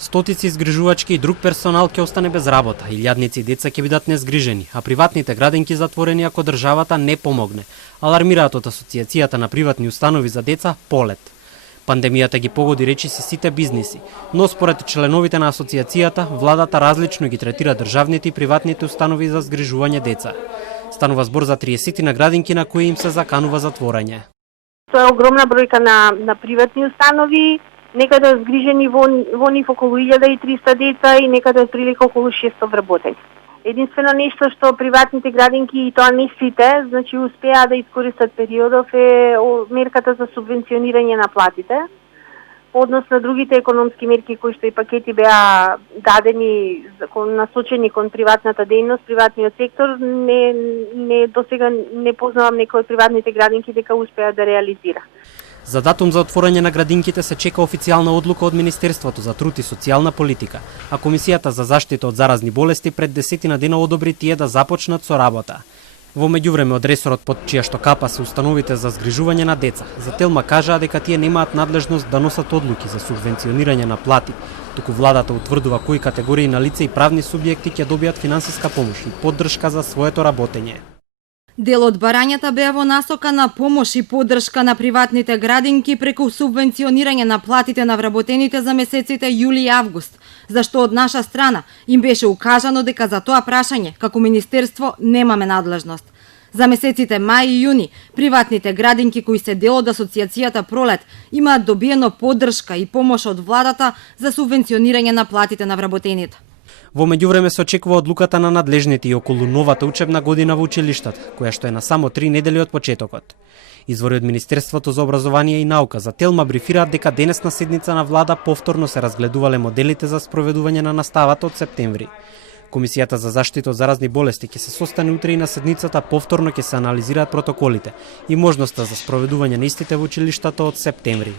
Стотици изгрижувачки и друг персонал ќе остане без работа, илјадници деца ќе бидат незгрижени, а приватните градинки затворени ако државата не помогне, алармираат од Асоциацијата на приватни установи за деца Полет. Пандемијата ги погоди речиси сите бизниси, но според членовите на асоциацијата, владата различно ги третира државните и приватните установи за згрижување деца. Станува збор за 30 на градинки на кои им се заканува затворање. Тоа е огромна бројка на приватни установи, некаде згрижени во нив околу 1300 деца и некаде прилика околу 600 вработени. Единствено нешто што приватните градинки, и тоа не сите, значи успеа да искористат периодов е мерката за субвенционирање на платите. По однос на другите економски мерки кои што и пакети беа дадени, насочени кон приватната дејност, приватниот сектор, не досега не познавам некој од приватните градинки дека успеа да реализира. За датум за отворање на градинките се чека официјална одлука од Министерството за труд и социјална политика, а Комисијата за заштита од заразни болести пред 10 дена одобри тие да започнат со работа. Во меѓувреме од ресорот под чија што капа се установите за згрижување на деца, за Телма кажаа дека тие немаат надлежност да носат одлуки за субвенционирање на плати, туку владата утврдува кои категории на лица и правни субјекти ќе добијат финансиска помош и поддршка за своето работење. Дел од барањата беа во насока на помош и поддршка на приватните градинки преку субвенционирање на платите на вработените за месеците јули и август, зашто од наша страна им беше укажано дека за тоа прашање како министерство немаме надлежност. За месеците мај и јуни, приватните градинки кои се дел од Асоциацијата Пролет имаат добиено поддршка и помош од владата за субвенционирање на платите на вработените. Во меѓувреме се очекува одлуката на надлежните и околу новата учебна година во училиштата, која што е на само 3 недели од почетокот. Извори од Министерството за образование и наука за Телма брифираат дека денес на седница на влада повторно се разгледувале моделите за спроведување на наставата од септември. Комисијата за заштита од заразни болести ќе се состане утре и на седницата повторно ќе се анализираат протоколите и можноста за спроведување на истите во училиштата од септември.